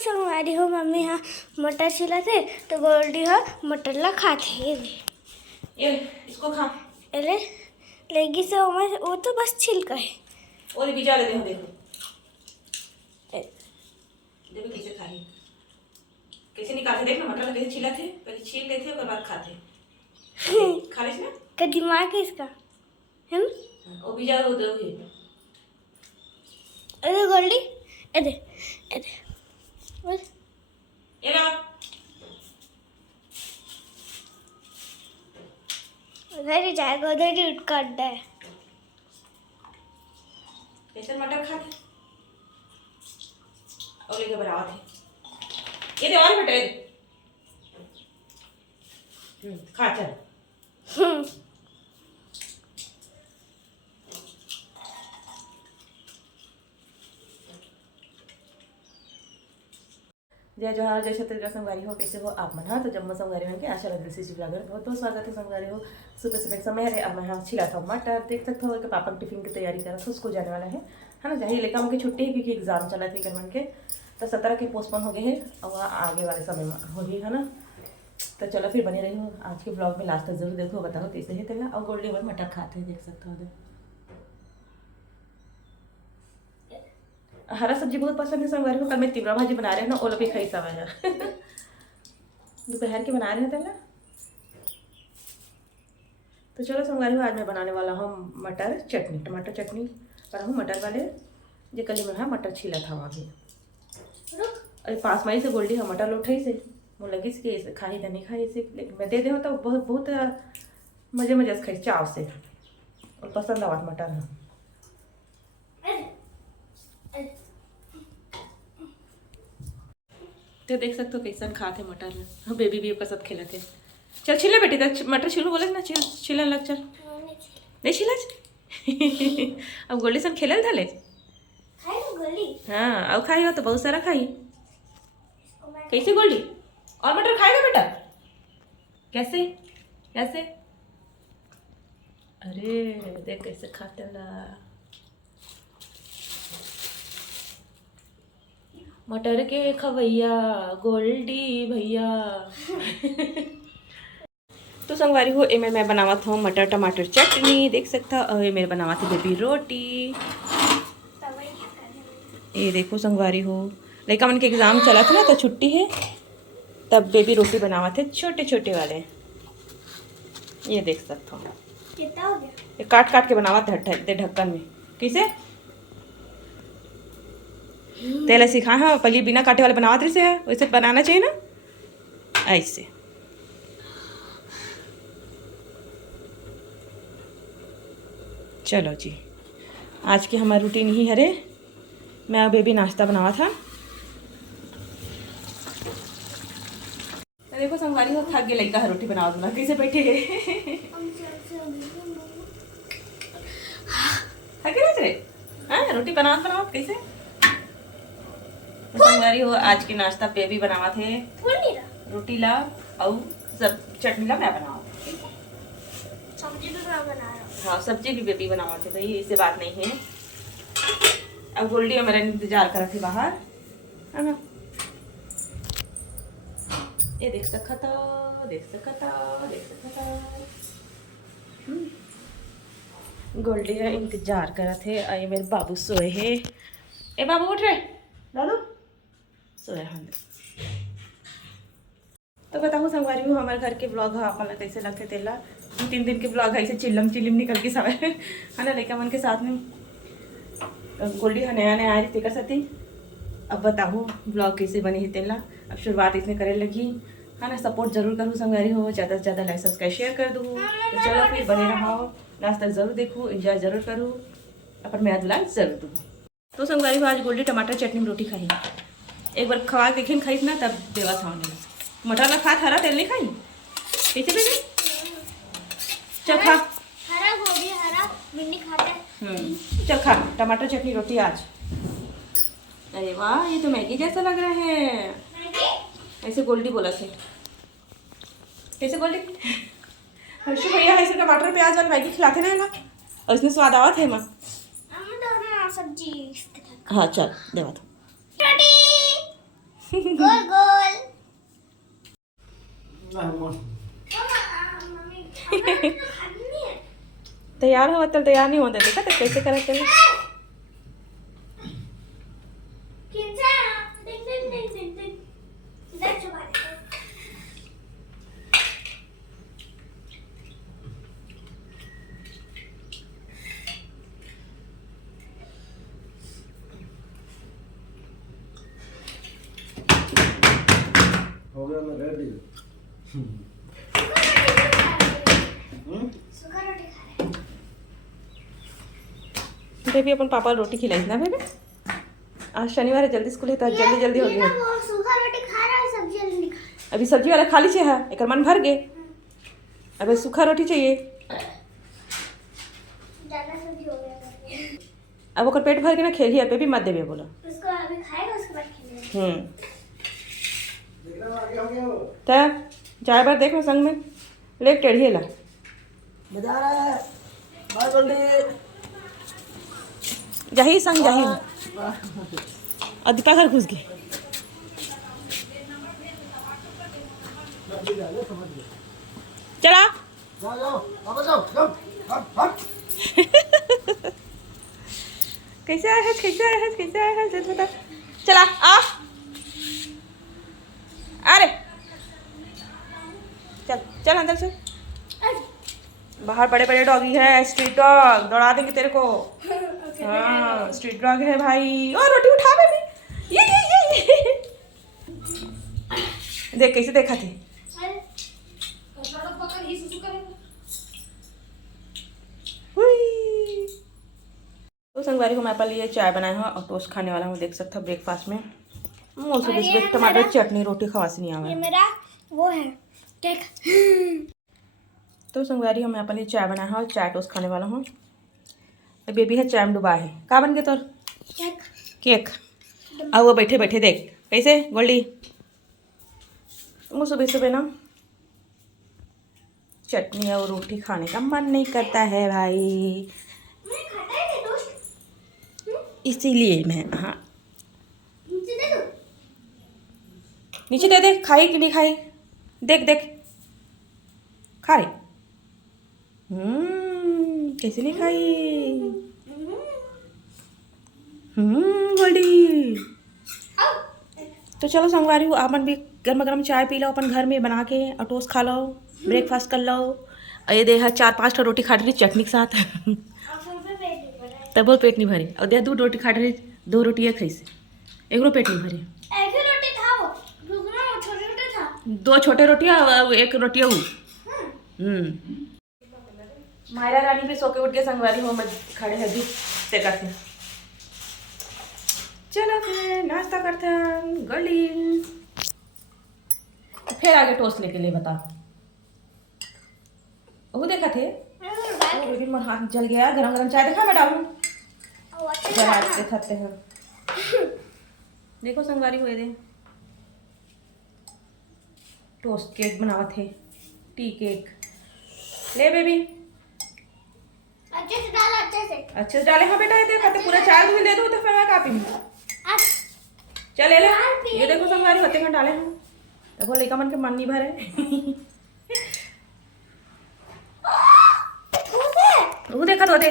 संगवारी हो मम्मी हाँ मटर छिला थे तो गोल्डी हो मटर ला खाते ये इसको खा। अरे लेगी से वो तो बस छिलका है और बीजा लेते हो देखो देखो कैसे खाई कैसे निकालते देखना मटर कैसे छिला थे पहले छील लेते और बाद खाते खा ले ना का दिमाग है इसका हम और बीजा वो दो ही अरे गोल्डी अरे अरे बस ये ला उधर ही जाएगा उधर ही उठ कर दे कैसे मटर खाते और लेके बनाओ थे ये दे और बेटा खा चल जय जोहार जय छत्तीसगढ़ संगवारी हो कैसे हो आप मन हाँ तो जब मैं संगवारी होंगे आशा लग सी ब्लॉगर बहुत बहुत स्वागत है संगवारी हो सुबह सुबह समय है अब मैं हाँ छिला था मटर देख सकते हो कि पापा टिफिन की तैयारी कर रहा था उसको जाने वाला है ना जाहिर लेकर उनकी छुट्टी है क्योंकि एग्जाम चला थी करवन के तो 17 के पोस्टपोन हो गए हैं और वहाँ आगे वाले समय में होगी है ना तो चलो फिर बने रही हूँ आज के ब्लॉग में लास्ट तक जरूर देखो बताओ कैसे है तेला और गोल्डी भर मटर खाते हैं देख सकते हो हरा सब्जी बहुत पसंद है संगवारी को कल मैं तिवरा भाजी बना रहे हैं ना ओला भी खाई सब है दोपहर के बना रहे हैं तेला तो चलो संगवारी को आज मैं बनाने वाला हूँ मटर चटनी टमाटर चटनी पर हूँ मटर वाले जो कल में मटर छीला था वहाँ भी अरे पास माई से गोल्डी हम मटर उठाई से वो लगी कि खाई तो नहीं खाई से लेकिन मैं दे दे तो बहुत बहुत मजे मजे से खाई चाव से और पसंद आवा मटर है तो देख सकते हो कैसन खाते मटर है बेबी भी आपका साथ खेलते चल छिला बेटी तो मटर छिलू बोले ना छिलन लग चल नहीं छिला अब गोल्डी सन खेलल थाले हाँ अब खाई हो तो बहुत सारा खाई कैसे गोल्डी और मटर खाएगा बेटा कैसे कैसे अरे देख कैसे खाते ला मटर के खवैया गोल्डी भैया तो संगवारी हो एमे मैं बनावत हूँ मटर टमाटर चटनी देख सकता और ये मेरे बनावत है बेबी रोटी ये देखो संगवारी हो लड़का मन के एग्ज़ाम चला था ना तो छुट्टी है तब बेबी रोटी बनावत है छोटे छोटे वाले ये देख सकते हो कितना हो गया ये काट काट के बनावत है ढक्कन में कैसे तेल सिखा हाँ पहले बिना काटे वाले बनावत रही से है वैसे बनाना चाहिए ना ऐसे चलो जी आज की हमारी रूटीन यही है रे मैं बेबी नाश्ता बनावा था देखो संगवारी हो थक गए लड़का है रोटी बनावा दूंगा कैसे बैठे थके रे हाँ रोटी बनावा कैसे संगवारी हो आज की नाश्ता बेबी बनावा थे रोटी ला और सब चटनी ला मैं बनावा सब्जी भी मैं बना रहा हूँ हाँ सब्जी भी बेबी बनावा थे भाई इससे बात नहीं है अब गोल्डी मेरा इंतजार कर रही बाहर है ना ये देख सकता गोल्डी का इंतजार कर रहे थे ये मेरे बाबू सोए है ए बाबू उठ रहे दादू सोए हम तो बताऊँ संगवारी हूँ हमारे घर के ब्लॉग है अपन कैसे लगते तेला 2-3 दिन के ब्लॉग है ऐसे चिल्लम निकल के सब है ना लड़का मन के साथ में गोल्डी है नया नया आए कर सकती अब बताओ ब्लॉग कैसे बनी है तेला अब शुरुआत इसने करे लगी है ना सपोर्ट जरूर करूँ संगवारी हो ज़्यादा से ज़्यादा लाइक सब्सक्राइब शेयर कर दूँ तो चलो फिर बने रहो लास्ट तक जरूर देखूँ इंजॉय जरूर करूँ अपन मैं दुलान जरूर दूँ तो संगवारी हो आज गोल्डी टमाटर चटनी में रोटी खाई एक बार खवा देखे खाई ना तब देवा था मटर ना खा हरा तेल नहीं खाई कैसे बेबी चल खा हरा गोभी हरा भिंडी खाते चल खा टमाटर चटनी रोटी आज अरे वाह ये तो मैगी जैसा लग रहा है ऐसे गोल्डी बोला थे कैसे गोल्डी हर्षु भैया ऐसे टमाटर प्याज वाली मैगी खिलाते ना और इसमें स्वाद आवा थे माँ सब्जी हाँ चल देवा तो गोल गोल तैयार हो तो तैयार नहीं होते, देखा तो कैसे करा चल। हो गया मैं रेडी। बेबी अपन पापा रोटी खिलाई ना बेबी, आज शनिवार है, जल्दी स्कूल है तो आज जल्दी जल्दी हो गया। सूखा रोटी खा रहा है, सब्जी वाला नहीं खा अभी सब्जी वाला खाली है, एक मन भर गए, अभी सूखा रोटी चाहिए। ज्यादा सब्जी हो गया अब ओकर पेट भर के ना खेलिए, बेबी मत देवे बोला। उसको अभी खाएगा, उसके बाद खेलेगा। देख रहे हो आगे हो गया वो। तब जाए बार देख लो संग में ले टेढ़िए ला मजा आ रहा है। बाय गोल्डी। जाही संग जाही अधिका घर घुस गए। चला जाओ जाओ वापस जाओ जाओ हट हट। कैसे आया है, कैसे आया है, कैसे आया है, जल्दी बता। चला आ, अरे चल चल अंदर से। बाहर बड़े बड़े डॉगी है, स्ट्रीट डॉग, दौड़ा देंगे तेरे को। हाँ स्ट्रीट डॉग है भाई। और रोटी उठा बेबी, ये देख कैसे देखा थी। हुई। तो संगवारी को मैं अपने लिए चाय बनाया हूँ और टोस्ट खाने वाला हूँ, देख सकते हो ब्रेकफास्ट में। सुबह सुबह टमाटर चटनी रोटी खवासी नहीं ये आवे। मेरा वो है केक। तो संगवारी मैं अपने लिए चाय बनाया हूँ, चाय टोस्ट खाने वाला हूँ। बेबी है चाय में डुबा है। का बन गया तोर केक केक। अब वो बैठे बैठे देख कैसे गोल्डी, मुझे सुबह सुबह ना चटनी और रोटी खाने का मन नहीं करता है भाई, मैं खाता है दोस्त। इसीलिए मैं हाँ नीचे दे दो। नीचे दे दे, खाई कि नहीं खाई देख देख खा रही। कैसे नहीं खाई। गोल्डी। तो चलो संगवारी हो अपन भी गर्मा गर्म चाय पी लो अपन घर में बना के और टोस्ट खा लो, ब्रेकफास्ट कर लो। और ये देखा 4-5 रोटी खा रही चटनी के साथ। तब वो पेट नहीं भरे। और देख 2 रोटी खा रही, 2 रोटी एक खाई से एक पेट नहीं भरे। एक ही रोटी था वो, दूसरा वो छोटा छोटा था। 2 छोटे रोटियाँ और 1 रोटी वो। मायरा रानी भी सो के उठ के संगवारी हो, मैं खड़े हैं धूप से करते हैं। चलो फिर नाश्ता करते हैं गली। फिर आगे टोस्ट लेके ले बता। वो देखा थे मेरा हाथ जल गया। गरम गरम चाय देखा मैं डालूं जरा दिखाते हैं। देखो संगवारी हुए दे टोस्ट केक बनावा थे, टी केक। ले बेबी अच्छे से डाला, अच्छे से। डाले। हाँ बेटा ये देखा तो पूरा चाय तुम्हें दे दो तो फिर मैं कापी हूँ। चल ले ये देखो संगवारी होते हैं डाले हैं तो वो लेका मन के मन नहीं भरे। वो देखा तो दे।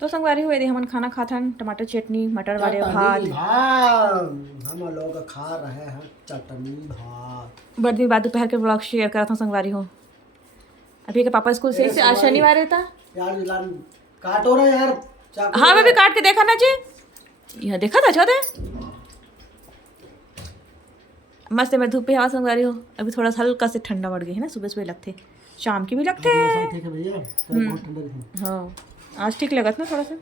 तो संगवारी हुए दे हमन खाना खाथन, टमाटर चटनी मटर वाले भात। हम लोग खा रहे हैं चटनी भात। बड़ी दिन बाद दोपहर के ब्लॉग शेयर करा था संगवारी हो। अभी के पापा स्कूल से आज शनिवार था यार काटो ना यार। हाँ मैं भी काट के देखा ना जी, यह देखा था छोटे मस्त है। मैं धूप पे हवा संगवारी हो। अभी थोड़ा सा हल्का से ठंडा बढ़ गया है ना, सुबह सुबह लगते शाम की भी लगते हैं। ठीक है भैया, बहुत ठंडा है। हाँ आज ठीक लगा था ना थोड़ा सा।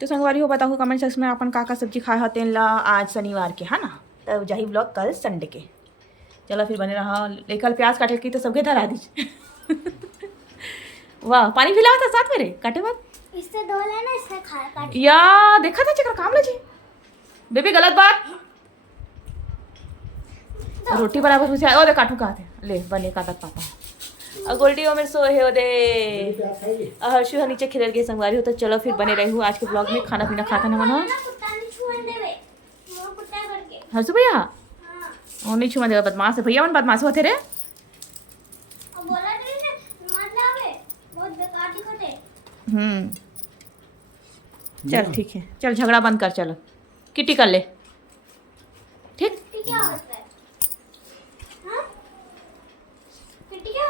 तो संगवारी हो बताओ कमेंट सेक्शन में अपन का सब्जी खाए होते ला आज शनिवार के है ना। तब जाही ब्लॉग कल संडे के। चलो फिर बने रहा। कल प्याज काटे की तो सबके धरा दीजिए। वाह पानी पिलावा था साथ मेरे काटे बाद। इससे धो लेना, इससे खा काट। या देखा था चक्कर काम लीजिए बेबी गलत बात। रोटी बराबर पूछे ओ दे काटू कहा थे ले बने का तक पापा और गोल्डी और मेरे सोए हो दे आप खाइए। और हर्षु है नीचे खेल के संगवारी हो। तो चलो फिर बने रही हूँ आज के ब्लॉग में। खाना पीना खाता ना मनो कुत्ता नहीं छुअन देवे वो कुत्ता करके हर्षु भैया हां और नहीं छुआ देगा बदमाश है भैया। मन बदमाश होते रे अब बोला नहीं ने मतलब है बहुत बेकार दिखते चल ठीक है चल झगड़ा बंद कर चलो किटी कर ले ठीक। किटी क्या होता है हां किटी क्या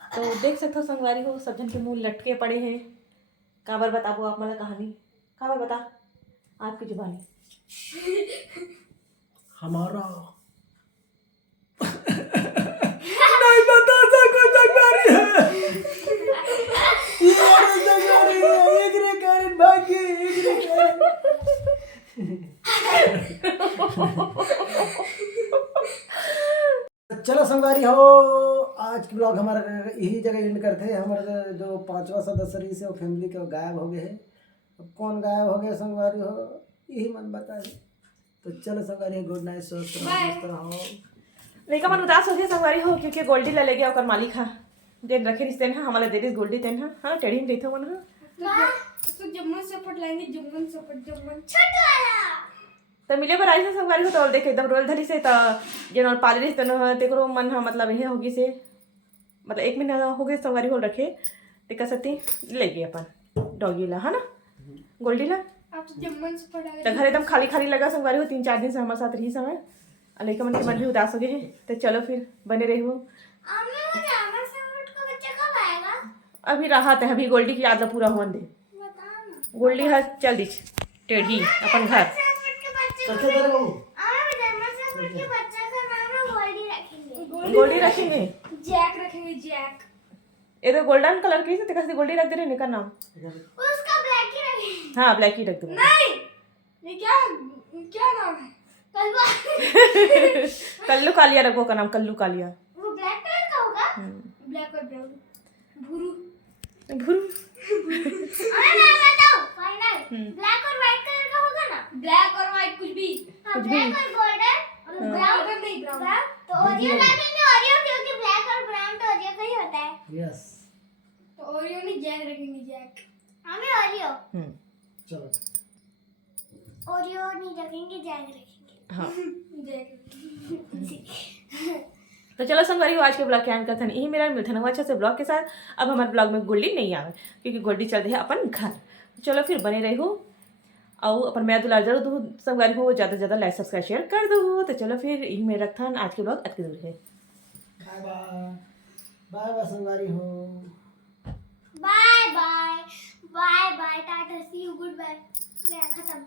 तो देख सकते हो संगवारी हो सब जन के मुंह लटके पड़े हैं। काबर बताबो आप मला कहानी काबर बता आपकी जुबानी हमारा नहीं बता सको जगवारी है ये जगवारी है एक रे कारण भागी एक रे कारण। चलो संगवारी हो आज की ब्लॉग हमारा यही जगह एंड करते हैं। हमारा जो 5वां सदस्य रही से वो फैमिली के गायब हो गए हैं। अब कौन गायब हो गया संगवारी हो यही मन बताए। तो चलो संगवारी गुड नाइट स्वस्थ रहो मस्त रहो। लेकिन मन उदास हो गया संगवारी हो क्योंकि गोल्डी ले गया और मालिक हा देन रखे रिश्ते ना हमारे देरी गोल्डी तेन हां टेढ़ी में रहते मन हां तो जम्मू सपोर्ट लाएंगे जम्मू सपोर्ट जम्मू छोटा वाला तो मिले पर आई से संगवारी हो तो देख एकदम रोल धली से तो जेन पाली रिश्ते न तेकरो मन हा मतलब यही होगी से मतलब 1 महीना हो गए संगवारी हो रखे ते कसती ले गए अपन डॉगी ला है ना गोल्डी ला आप तो जम्मू सपोर्ट आ तो घर एकदम खाली खाली लगा संगवारी हो 3-4 दिन से हमारे साथ रही समय लेकिन मन के मन भी उदास हो गए हैं। तो चलो फिर बने रही हो हमारे सपोर्ट का बच्चा कब आएगा अभी राहत है अभी गोल्डी की याद पूरा होने दे बता ना गोल्डी है चल दी टेढ़ी अपन घर सपोर्ट के बच्चे कैसे करो हमें जम्मू सपोर्ट के बच्चा का नाम ना गोल्डी रखेंगे गोल्डी रखेंगे जैक रखेंगे जैक ये तो गोल्डन कलर की से कैसे गोल्डी रख दे रहे निका नाम उसका ब्लैक ही रखेंगे हाँ ब्लैक ही रख दो नहीं ये क्या नाम है कलवा कल्लू कालिया रखो का नाम कल्लू कालिया वो ब्लैक कलर का होगा ब्लैक और ब्राउन भूरू भूरू अरे नाम बताओ फाइनल ब्लैक और व्हाइट कलर का होगा ना ब्लैक और व्हाइट कुछ भी ब्लैक और गोल्डन ब्राउन नहीं ब्राउन तो ओरियो रखेंगे ओरियो क्योंकि ब्लैक और ब्राउन तो ओरियो का ही होता है यस तो ओरियो नहीं जैक रखेंगे जैक हमें ओरियो चलो ओरियो नहीं रखेंगे जैक रखेंगे हाँ जैक तो चलो संगवारी हो आज के ब्लॉग के एंड करते हैं यही मेरा मिलता है अच्छा से ब्लॉग के साथ। अब हमारे ब्लॉग में गोल्डी नहीं आवे क्योंकि गोल्डी चल रही है अपन घर। चलो फिर बने रही हो और अपन मैं दुलार जरूर दो संगवारी हो ज़्यादा से ज़्यादा लाइक सब्सक्राइब शेयर कर दो। तो चलो फिर यही मेरा रखता आज के ब्लॉग अटके दूर है। बाय बाय बाय बाय संगवारी हो bye bye bye bye tata see you goodbye खत्म।